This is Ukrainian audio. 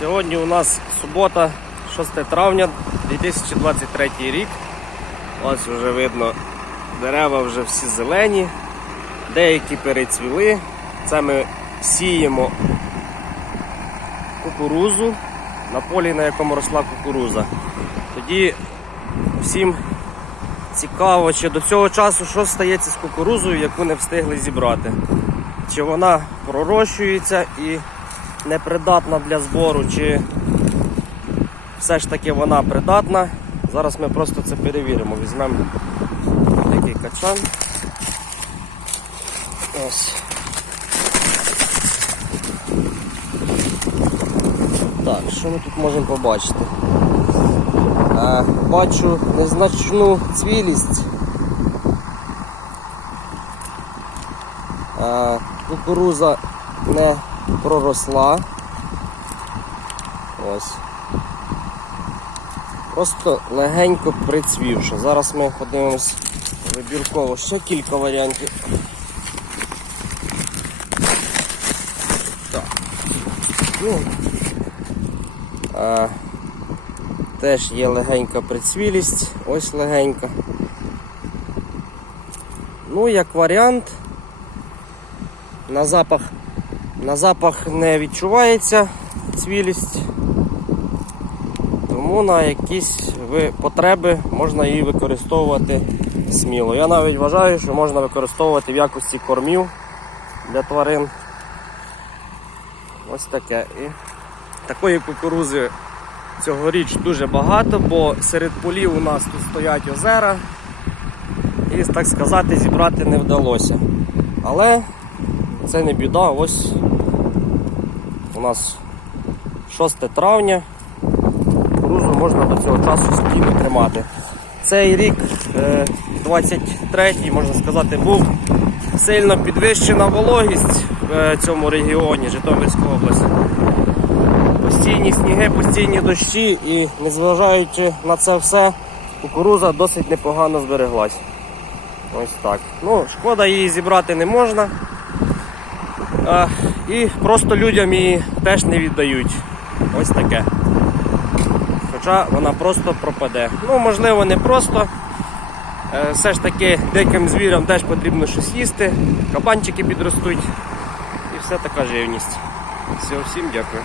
Сьогодні у нас субота, 6 травня 2023 рік. Ось вже видно, дерева вже всі зелені, деякі перецвіли. Це ми сіємо кукурузу на полі, на якому росла кукуруза. Тоді всім цікаво, чи до цього часу що стається з кукурузою, яку не встигли зібрати. Чи вона пророщується і непридатна для збору, чи все ж таки вона придатна. Зараз ми просто це перевіримо. Візьмемо такий качан. Ось. Так, що ми тут можемо побачити? Е, бачу незначну цвілість. Е, кукуруза не проросла. Ось. Просто легенько прицвівши. Зараз ми подивимось вибірково ще кілька варіантів. Так. Ну, а, теж є легенька прицвілість, ось легенька. Ну, як варіант, на запах, на запах не відчувається цвілість, тому на якісь потреби можна її використовувати сміло. Я навіть вважаю, що можна використовувати в якості кормів для тварин. Ось таке. І такої кукурузи цьогоріч дуже багато, бо серед полів у нас тут стоять озера. І, так сказати, зібрати не вдалося. Але це не біда, ось у нас 6 травня. Кукурузу можна до цього часу спокійно тримати. Цей рік, е, 23-й, можна сказати, був сильно підвищена вологість в е, цьому регіоні Житомирської області. Постійні сніги, постійні дощі і незважаючи на це все, кукуруза досить непогано збереглась. Ось так. Ну, шкода її зібрати не можна. І просто людям її теж не віддають. Ось таке. Хоча вона просто пропаде. Ну, можливо, не просто. Е, Все ж таки диким звірям теж потрібно щось їсти, кабанчики підростуть і все така живність. Все, всім дякую.